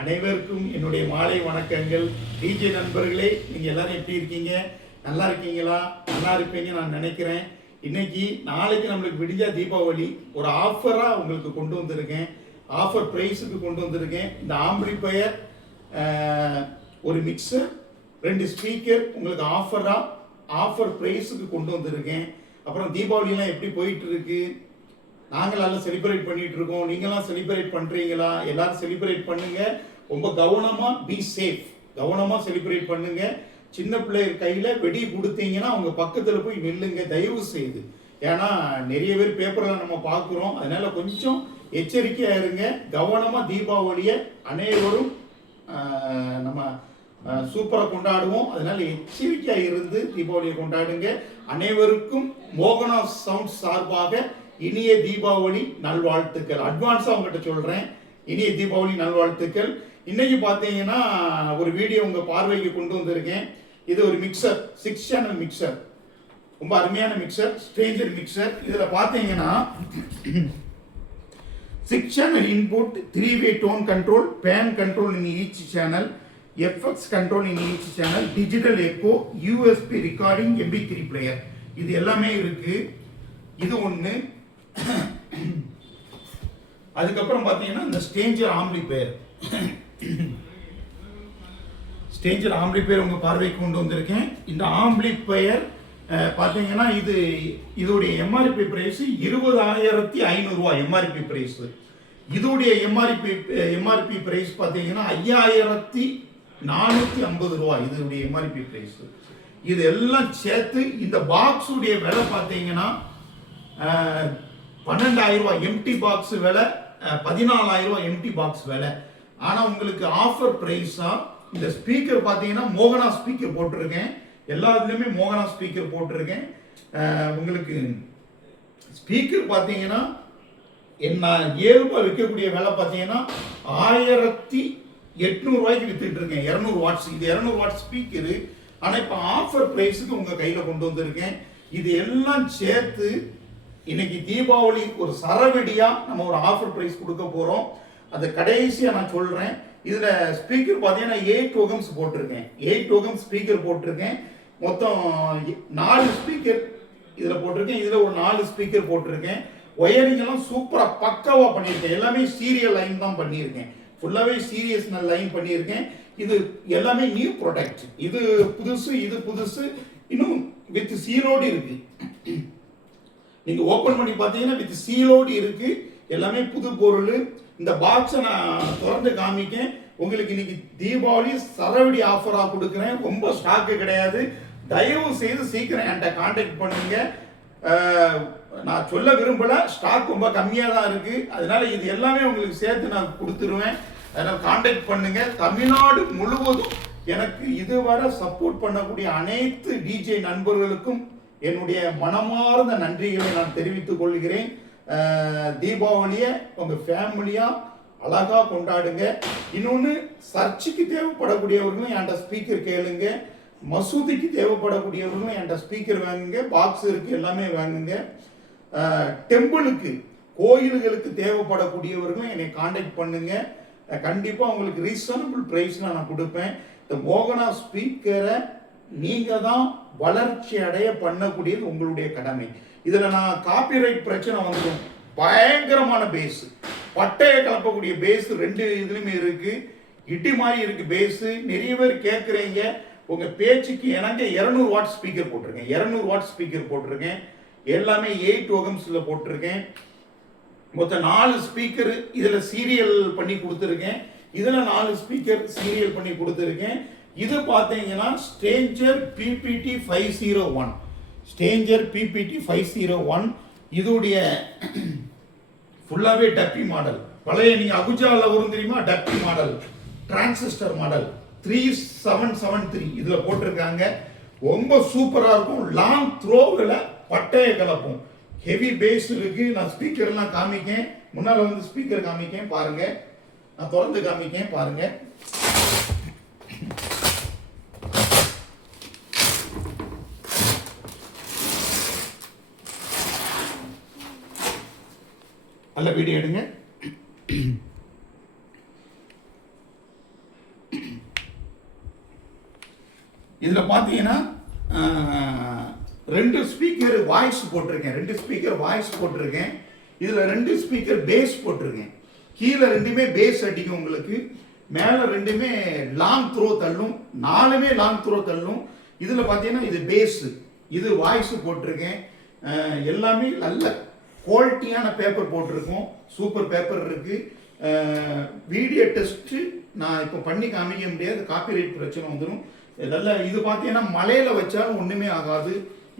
அனைவருக்கும் என்னுடைய மாலை வணக்கங்கள். டிஜே நண்பர்களே, நீங்கள் எல்லாரும் எப்படி இருக்கீங்க? நல்லா இருக்கீங்களா? நல்லா இருப்பீங்க நான் நினைக்கிறேன். இன்னைக்கு நாளைக்கு நம்மளுக்கு விடிஞ்சா தீபாவளி. ஒரு ஆஃபராக உங்களுக்கு கொண்டு வந்திருக்கேன். ஆஃபர் ப்ரைஸுக்கு கொண்டு வந்திருக்கேன். இந்த ஆம்பிளிஃபையர், ஒரு மிக்சர், 2 ஸ்பீக்கர் உங்களுக்கு ஆஃபர் ப்ரைஸுக்கு கொண்டு வந்திருக்கேன். அப்புறம் தீபாவளிலாம் எப்படி போயிட்டு இருக்கு? நாங்களெல்லாம் செலிப்ரேட் பண்ணிட்டு இருக்கோம். நீங்களாம் செலிப்ரேட் பண்ணுறீங்களா? எல்லாரும் செலிப்ரேட் பண்ணுங்க. ரொம்ப கவனமாக பி சேஃப், கவனமாக செலிப்ரேட் பண்ணுங்க. சின்ன பிள்ளையர் கையில் வெடி கொடுத்தீங்கன்னா அவங்க பக்கத்தில் போய் நில்லுங்க தயவு செய்து. ஏன்னா நிறைய பேர் பேப்பரில் நம்ம பார்க்குறோம். அதனால கொஞ்சம் எச்சரிக்கையாக இருங்க. கவனமாக தீபாவளியை அனைவரும் நம்ம சூப்பராக கொண்டாடுவோம். அதனால எச்சரிக்கையாக இருந்து தீபாவளியை கொண்டாடுங்க. அனைவருக்கும் மோகனா சவுண்ட் சார்பாக இனிய தீபாவளி நல்வாழ்த்துக்கள். அட்வான்ஸாக உங்கள்கிட்ட சொல்கிறேன், இனிய தீபாவளி நல்வாழ்த்துக்கள். இன்னைக்கு பார்த்தீங்கன்னா ஒரு வீடியோ உங்கள் பார்வைக்கு கொண்டு வந்திருக்கேன். இது ஒரு மிக்சர், 6 சேனல் மிக்சர், ரொம்ப அருமையான மிக்சர், ஸ்ட்ரேஞ்சர் மிக்சர். இதில் பார்த்தீங்கன்னா 6 channel input, 3-way tone control, pan control in each channel, FX control in each channel, digital echo, USB recording, MP3 player, இது எல்லாமே இருக்கு. இது ஒன்று. அதுக்கப்புறம் பார்த்தீங்கன்னா இந்த ஸ்டேஞ்சர் ஆம்பிளிஃபையர் உங்கள் பார்வைக்கு கொண்டு வந்திருக்கேன். இந்த ஆம்பிளிஃபையர் பார்த்தீங்கன்னா இதோடைய எம்ஆர்பி பிரைஸ் 20,500 ரூபா எம்ஆர்பி பிரைஸ். இதோடைய எம்ஆர்பி பிரைஸ் பார்த்தீங்கன்னா 5,450 ரூபா இதோடைய எம்ஆர்பி பிரைஸ். இது எல்லாம் சேர்த்து இந்த பாக்ஸுடைய விலை பார்த்தீங்கன்னா 12,000 ரூபா. எம்டி பாக்ஸ் விலை 14,000 ரூபா எம்டி பாக்ஸ் விலை. ஆனால் உங்களுக்கு ஆஃபர் ப்ரைஸாக இந்த ஸ்பீக்கர் பார்த்தீங்கன்னா மோகனா ஸ்பீக்கர் போட்டிருக்கேன். எல்லா இதுலேயுமே மோகனா ஸ்பீக்கர் போட்டிருக்கேன். உங்களுக்கு ஸ்பீக்கர் பார்த்தீங்கன்னா என்ன இயல்பாக விற்கக்கூடிய விலை பார்த்தீங்கன்னா 1,800 ரூபாய்க்கு வித்துட்டு இருக்கேன். 200 வாட்ஸ், இது 200 வாட்ஸ் ஸ்பீக்கரு. ஆனால் இப்போ ஆஃபர் ப்ரைஸுக்கு உங்கள் கையில் கொண்டு வந்திருக்கேன். இது எல்லாம் சேர்த்து இன்னைக்கு தீபாவளி ஒரு சரவெடியாக நம்ம ஒரு ஆஃபர் ப்ரைஸ் கொடுக்க போகிறோம். அது கடைசியாக நான் சொல்கிறேன். இதில் ஸ்பீக்கர் பார்த்தீங்கன்னா 8 ஓகம்ஸ் போட்டிருக்கேன். 8 ஓகம் ஸ்பீக்கர் போட்டிருக்கேன். மொத்தம் 4 ஸ்பீக்கர் இதில் போட்டிருக்கேன். இதில் ஒரு 4 ஸ்பீக்கர் போட்டிருக்கேன். ஒயரிங் எல்லாம் சூப்பராக பக்காவாக பண்ணியிருக்கேன். எல்லாமே சீரியல் லைன் தான் பண்ணியிருக்கேன். ஃபுல்லாகவே சீரியஸ் லைன் பண்ணியிருக்கேன். இது எல்லாமே நியூ ப்ராடக்ட். இது புதுசு. இன்னும் வித் சீலோடு இருக்கு. நீங்க ஓபன் பண்ணி பார்த்தீங்கன்னா வித் சீலோடு இருக்கு. எல்லாமே புது பொருள். இந்த பாக்ஸை நான் திறந்து காமிக்கேன். உங்களுக்கு இன்னைக்கு தீபாவளி சரவடி ஆஃபராக கொடுக்குறேன். ரொம்ப ஸ்டாக்கு கிடையாது. தயவு செய்து சீக்கிரம் என்கிட்ட கான்டாக்ட் பண்ணுங்க. நான் சொல்ல விரும்பல, ஸ்டாக் ரொம்ப கம்மியாக தான் இருக்கு. அதனால இது எல்லாமே உங்களுக்கு சேர்த்து நான் கொடுத்துருவேன். அதனால் கான்டாக்ட் பண்ணுங்க. தமிழ்நாடு முழுவதும் எனக்கு இதுவரை சப்போர்ட் பண்ணக்கூடிய அனைத்து டிஜே நண்பர்களுக்கும் என்னுடைய மனமார்ந்த நன்றிகளை நான் தெரிவித்துக் கொள்கிறேன். தீபாவளியை உங்கள் ஃபேமிலியாக அழகாக கொண்டாடுங்க. இன்னொன்று, சர்ச்சுக்கு தேவைப்படக்கூடியவர்களும் என்கிட்ட ஸ்பீக்கர் கேளுங்க. மசூதிக்கு தேவைப்படக்கூடியவர்களும் என்கிட்ட ஸ்பீக்கர் வாங்குங்க. பாக்ஸ் இருக்குது, எல்லாமே வாங்குங்க. டெம்பிளுக்கு, கோயில்களுக்கு தேவைப்படக்கூடியவர்களும் என்னை கான்டாக்ட் பண்ணுங்க. கண்டிப்பாக உங்களுக்கு ரீசனபிள் ப்ரைஸில் நான் கொடுப்பேன். இந்த மோகனா ஸ்பீக்கரை நீங்கள் தான் வளர்ச்சி அடைய பண்ணக்கூடியது உங்களுடைய கடமை. இதில் நான் காப்பிரைட் பிரச்சனை வந்துடும். பயங்கரமான பேஸு, பட்டையை கலப்பக்கூடிய பேஸு 2 இதுலையுமே இருக்கு. இடி மாதிரி இருக்கு பேஸு. நிறைய பேர் கேட்குறீங்க. உங்கள் பேச்சுக்கு எனக்கு 200 வாட் ஸ்பீக்கர் போட்டிருக்கேன். 200 வாட் ஸ்பீக்கர் போட்டிருக்கேன். எல்லாமே 8 ஓகம்ஸில் போட்டிருக்கேன். மொத்தம் 4 ஸ்பீக்கர் இதில் சீரியல் பண்ணி கொடுத்துருக்கேன். இதில் 4 ஸ்பீக்கர் சீரியல் பண்ணி கொடுத்துருக்கேன். இது பார்த்தீங்கன்னா ஸ்டேஞ்சர் PPT 501. Stranger PPT 501. இதோடைய ஃபுல்லாகவே டப்பி மாடல். பழைய நீங்கள் அகுஜாவில் வரும் தெரியுமா, டப்பி மாடல், டிரான்சிஸ்டர் மாடல் 3773 இதில் போட்டிருக்காங்க. ரொம்ப சூப்பராக இருக்கும். லாங் த்ரோவில் பட்டையை கலப்போம். ஹெவி பேஸ் இருக்கு. நான் ஸ்பீக்கர்லாம் காமிக்கேன். முன்னால் வந்து ஸ்பீக்கர் காமிக்கேன் பாருங்க. நான் திறந்து காமிக்கேன் பாருங்க. நல்ல வீடியோ எடுங்க. இதில் பார்த்தீங்கன்னா 2 ஸ்பீக்கர் வாய்ஸ் போட்டிருக்கேன், 2 ஸ்பீக்கர் வாய்ஸ் போட்டிருக்கேன். இதில் 2 ஸ்பீக்கர் பேஸ் போட்டிருக்கேன். கீழே 2மே பேஸ் அடிக்கும் உங்களுக்கு, மேலே 2மே லாங் த்ரோ தள்ளும், 4மே லாங் த்ரோ தள்ளும். இதில் பார்த்தீங்கன்னா இது பேஸு, இது வாய்ஸ் போட்டிருக்கேன். எல்லாமே நல்ல குவாலிட்டியான பேப்பர் போட்டிருக்கோம், சூப்பர் பேப்பர் இருக்கு. வீடியோ டெஸ்ட்டு நான் இப்போ பண்ணி காமிக்க முடியாது, காப்பிரைட் பிரச்சனை வந்துடும். நல்ல இது பார்த்தீங்கன்னா மலையில் வச்சாலும் ஒன்றுமே ஆகாது.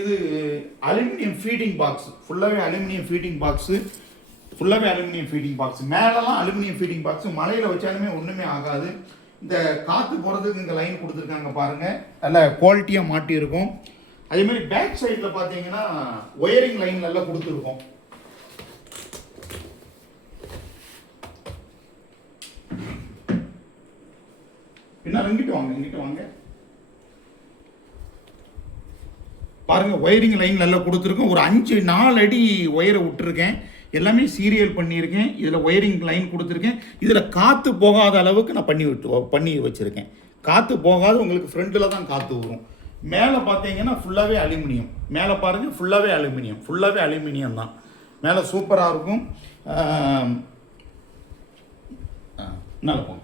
இது அலுமினியம் ஃபீடிங் பாக்ஸ், ஃபுல்லாகவே அலுமினியம் ஃபீடிங் பாக்ஸு, ஃபுல்லாகவே அலுமினியம் ஃபீடிங் பாக்ஸ், மேலெல்லாம் அலுமினியம் ஃபீடிங் பாக்ஸ். மலையில் வச்சாலுமே ஒன்றுமே ஆகாது. இந்த காற்று போகிறதுக்கு இந்த லைன் கொடுத்துருக்காங்க பாருங்கள், நல்ல குவாலிட்டியாக மாட்டியிருக்கும். அதே மாதிரி பேக் சைடில் பார்த்தீங்கன்னா ஒயரிங் லைன் நல்லா கொடுத்துருக்கோம். பின்னால் இங்கிட்டு வாங்க பாருங்க, ஒயரிங் லைன் நல்லா கொடுத்துருக்கோம். ஒரு 4 அடி ஒயரை விட்டுருக்கேன், எல்லாமே சீரியல் பண்ணியிருக்கேன். இதில் ஒயரிங் லைன் கொடுத்துருக்கேன். இதில் காற்று போகாத அளவுக்கு நான் பண்ணி வச்சுருக்கேன். காற்று போகாது, உங்களுக்கு ஃப்ரண்டில் தான் காற்று வரும். மேலே பார்த்தீங்கன்னா ஃபுல்லாகவே அலுமினியம், மேலே பாருங்கள் ஃபுல்லாகவே அலுமினியம் தான். மேலே சூப்பராக இருக்கும். நல்லா போங்க,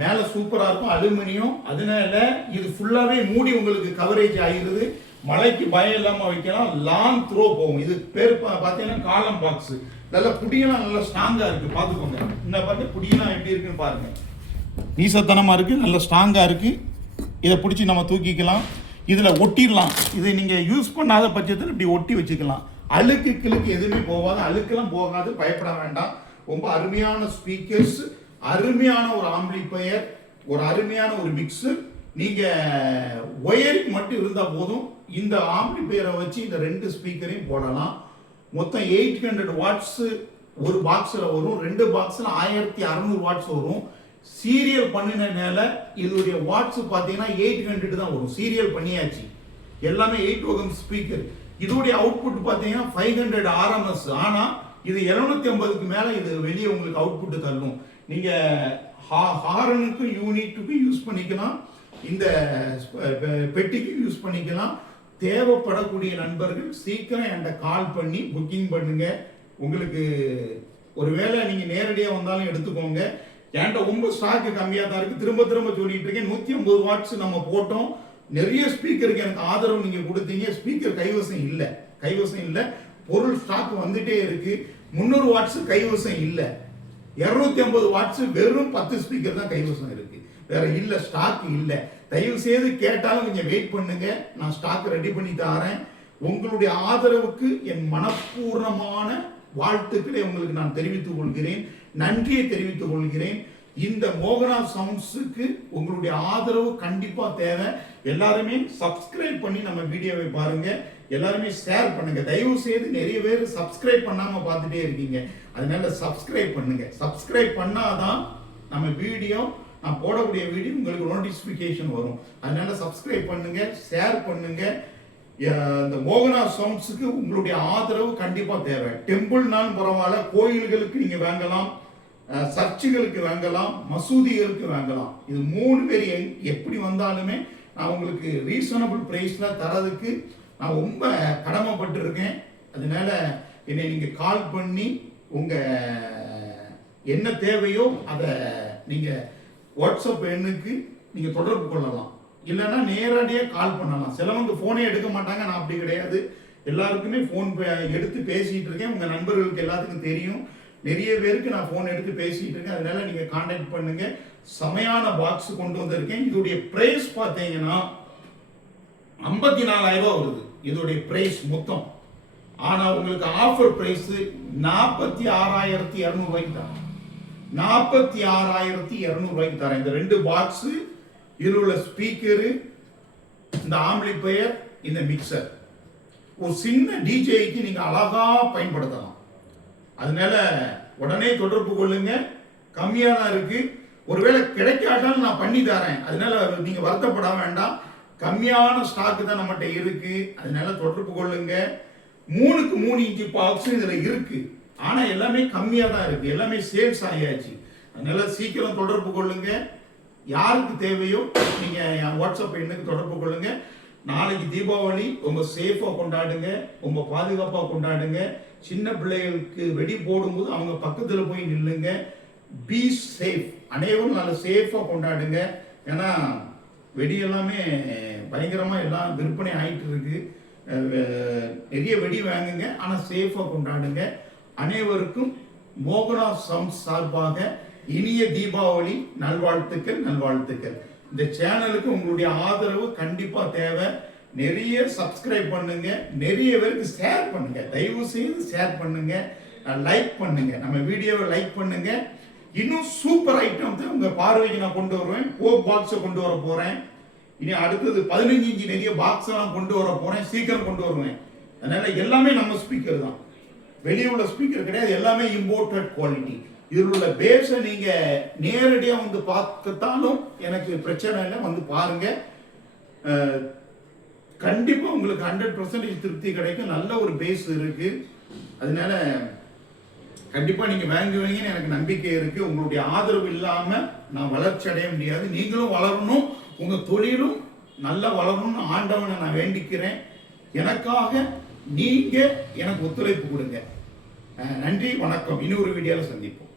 மேலே சூப்பராக இருக்கும் அலுமினியம். அதனால இது ஃபுல்லாகவே மூடி உங்களுக்கு கவரேஜ் ஆகிடுது. மழைக்கு பயம் இல்லாமல் வைக்கலாம், லாங் த்ரோ போகும். இது பேர் பார்த்தீங்கன்னா காலம் பாக்ஸு. நல்லா குடியெல்லாம் நல்லா ஸ்ட்ராங்காக இருக்குது, பார்த்துக்கோங்க. இந்த பார்த்து குடியெல்லாம் எப்படி இருக்குன்னு பாருங்கள், நீசத்தனமாக இருக்குது, நல்லா ஸ்ட்ராங்காக இருக்குது. இதை பிடிச்சி நம்ம தூக்கிக்கலாம், இதில் ஒட்டிடலாம். இதை நீங்கள் யூஸ் பண்ணாத பட்சத்தில் இப்படி ஒட்டி வச்சுக்கலாம். அழுக்கு கிழுக்கு எதுவுமே போகாது, அழுக்கெல்லாம் போகாது, பயப்பட வேண்டாம். ரொம்ப அருமையான ஸ்பீக்கர்ஸ், அருமையான ஒரு ஆம்பிளிஃபையர், ஒரு அருமையான ஒரு மிக்சர். நீங்கள் ஒயரிங் மட்டும் இருந்தால் போதும். இந்த ஆம்பிளிஃபையரை வச்சு இந்த 2 ஸ்பீக்கரையும் போடலாம். மொத்தம் 800 வாட்ஸு ஒரு பாக்ஸில் வரும், 2 பாக்ஸில் 1600 வாட்ஸ் வரும். சீரியல் பண்ணினால இதோடைய வாட்ஸ் பார்த்தீங்கன்னா 800 தான் வரும். சீரியல் பண்ணியாச்சு, எல்லாமே 8 வகம் ஸ்பீக்கர். இதோடைய அவுட்புட் பார்த்தீங்கன்னா 500 RMS. ஆனால் இது 750க்கு மேலே இது வெளியே உங்களுக்கு அவுட்புட் தள்ளும். நீங்கள் ஹாரனுக்கு யூனிட்டுக்கு யூஸ் பண்ணிக்கலாம், இந்த பெட்டிக்கு யூஸ் பண்ணிக்கலாம். தேவைப்படக்கூடிய நண்பர்கள் சீக்கிரம் என்கிட்ட கால் பண்ணி புக்கிங் பண்ணுங்க. உங்களுக்கு ஒருவேளை நீங்கள் நேரடியாக வந்தாலும் எடுத்துக்கோங்க. என்கிட்ட ரொம்ப ஸ்டாக்கு கம்மியாக தான் இருக்குது, திரும்ப சொல்லிட்டு இருக்கேன். 150 வாட்ஸ் நம்ம போட்டோம். நிறைய ஸ்பீக்கருக்கு எனக்கு ஆதரவு நீங்கள் கொடுத்தீங்க. ஸ்பீக்கர் கைவசம் இல்லை, பொருள் ஸ்டாக் வந்துட்டே இருக்கு. 300 வாட்ஸ் கைவசம் இல்லை, 250 வாட்ஸ் வெறும் 10 ஸ்பீக்கர் தான் கைவசம் இருக்கு, வேற இல்லை, ஸ்டாக் இல்லை. தயவு செய்து கேட்டாலும் கொஞ்சம் வெயிட் பண்ணுங்க, நான் ஸ்டாக் ரெடி பண்ணி தரேன். உங்களுடைய ஆதரவுக்கு என் மனப்பூர்ணமான வாழ்த்துக்களை உங்களுக்கு நான் தெரிவித்துக் கொள்கிறேன், நன்றியை தெரிவித்துக் கொள்கிறேன். இந்த மோகனா சவுண்ட்ஸுக்கு உங்களுடைய ஆதரவு கண்டிப்பா தேவை. எல்லாருமே சப்ஸ்கிரைப் பண்ணி நம்ம வீடியோவை பாருங்க, எல்லாருமே ஷேர் பண்ணுங்க. தயவு செய்து நிறைய பேர் சப்ஸ்கிரைப் பண்ணாம பார்த்துட்டே இருக்கீங்க, அதனால சப்ஸ்கிரைப் பண்ணுங்க. சப்ஸ்கிரைப் பண்ணாதான் நம்ம வீடியோ, நான் போடக்கூடிய வீடியோ உங்களுக்கு நோட்டிபிகேஷன் வரும். அதனால சப்ஸ்கிரைப் பண்ணுங்க, ஷேர் பண்ணுங்க. இந்த மோகனா சவுண்ட்ஸுக்கு உங்களுடைய ஆதரவு கண்டிப்பா தேவை. டெம்பிள்னாலும் பரவாயில்ல, கோயில்களுக்கு நீங்க வாங்கலாம், சர்ச்சுகளுக்கு வாங்கலாம், மசூதிகளுக்கு வாங்கலாம். இது 3 பேர் எப்படி வந்தாலுமே நான் உங்களுக்கு ரீசனபிள் பிரைஸ்ல தரதுக்கு நான் ரொம்ப கடமைப்பட்டு இருக்கேன். அதனால என்னை நீங்க கால் பண்ணி உங்க என்ன தேவையோ அதை நீங்க வாட்ஸ்அப் எண்ணுக்கு நீங்க தொடர்பு கொள்ளலாம், இல்லைன்னா நேரடியாக கால் பண்ணலாம். சிலவங்க போனே எடுக்க மாட்டாங்க, நான் அப்படி கிடையாது. எல்லாருக்குமே ஃபோன் எடுத்து பேசிட்டு இருக்கேன். உங்க நண்பர்களுக்கு எல்லாத்துக்கும் தெரியும், நிறைய பேருக்கு நான் ஃபோன் எடுத்து பேசிட்டு இருக்கேன். அதனால நீங்க கான்டாக்ட் பண்ணுங்க. செமையான பாக்ஸ் கொண்டு வந்திருக்கேன். இதோடைய பிரைஸ் பார்த்தீங்கன்னா 54,000 வருது இதோடைய பிரைஸ் மொத்தம். ஆனா உங்களுக்கு ஆஃபர் பிரைஸ் 46,200 ரூபாய்க்கு தரேன். 46,200 ரூபாய்க்கு தரேன். இந்த 2 பாக்ஸ், இதில் உள்ள ஸ்பீக்கரு, இந்த ஆம்பிளிஃபையர், இந்த மிக்சர், ஒரு சின்ன டிஜேக்கு நீங்க அழகா பயன்படுத்தலாம். அதனால உடனே தொடர்பு கொள்ளுங்க, கம்மியா தான் இருக்கு. ஒருவேளை கிடைக்காட்டாலும் நான் பண்ணி தரேன், அதனால நீங்க வருத்தப்பட வேண்டாம். கம்மியான ஸ்டாக் தான் நம்மகிட்ட இருக்கு, அதனால தொடர்பு கொள்ளுங்க. 3க்கு 3 இன்ச்சு பாக்ஸ் இதுல இருக்கு, ஆனா எல்லாமே கம்மியா தான் இருக்கு, எல்லாமே சேல்ஸ் ஆகியாச்சு. அதனால சீக்கிரம் தொடர்பு கொள்ளுங்க. யாருக்கு தேவையோ நீங்க என் வாட்ஸ்அப் எண்ணுக்கு தொடர்பு கொள்ளுங்க. நாளைக்கு தீபாவளி, உங்க சேஃபா கொண்டாடுங்க, உங்க பாதுகாப்பா கொண்டாடுங்க. சின்ன பிள்ளைகளுக்கு வெடி போடும்போது அவங்க பக்கத்துல போய் நில்லுங்க. Be safe. அனைவரும் நல்ல சேஃபா கொண்டாடுங்க. ஏன்னா வெடி எல்லாமே பயங்கரமா எல்லாம் விற்பனை ஆயிட்டு இருக்கு. நிறைய வெடி வாங்குங்க, ஆனா சேஃபா கொண்டாடுங்க. அனைவருக்கும் மோகனா சவுண்ட் சார்பாக இனிய தீபாவளி நல்வாழ்த்துக்கள். இந்த சேனலுக்கு உங்களுடைய ஆதரவு கண்டிப்பா தேவை. நிறைய சப்ஸ்கிரைப் பண்ணுங்க, நிறைய பேருக்கு ஷேர் பண்ணுங்க, தயவு செய்து ஷேர் பண்ணுங்க, லைக் பண்ணுங்க, நம்ம வீடியோவை லைக் பண்ணுங்க. இன்னும் சூப்பர் ஐட்டம் தான் உங்க பார்வைக்கு நான் கொண்டு வருவேன். பாக்ஸை கொண்டு வர போறேன். இனி அடுத்தது 15 இன்ச் நிறைய பாக்ஸ் எல்லாம் கொண்டு வர போறேன். சீக்கிரம் கொண்டு வருவேன். அதனால எல்லாமே நம்ம ஸ்பீக்கர் தான், வெளியே உள்ள ஸ்பீக்கர் கிடையாது. எல்லாமே இம்போர்ட்டட் குவாலிட்டி. இதில் உள்ள பேஸை நீங்க நேரடியாக வந்து பார்க்கத்தாலும் எனக்கு பிரச்சனை இல்லை, வந்து பாருங்க. கண்டிப்பா உங்களுக்கு 100% திருப்தி கிடைக்கும். நல்ல ஒரு பேஸ் இருக்கு. அதனால கண்டிப்பா நீங்க வாங்குவீங்கன்னு எனக்கு நம்பிக்கை இருக்கு. உங்களுடைய ஆதரவு இல்லாம நான் வளர்ச்சி அடைய முடியாது. நீங்களும் வளரணும், உங்க தொழிலும் நல்லா வளரணும்னு ஆண்டவனை நான் வேண்டிக்கிறேன். எனக்காக நீங்க எனக்கு ஒத்துழைப்பு கொடுங்க. நன்றி, வணக்கம். இன்னொரு வீடியோவில் சந்திப்போம்.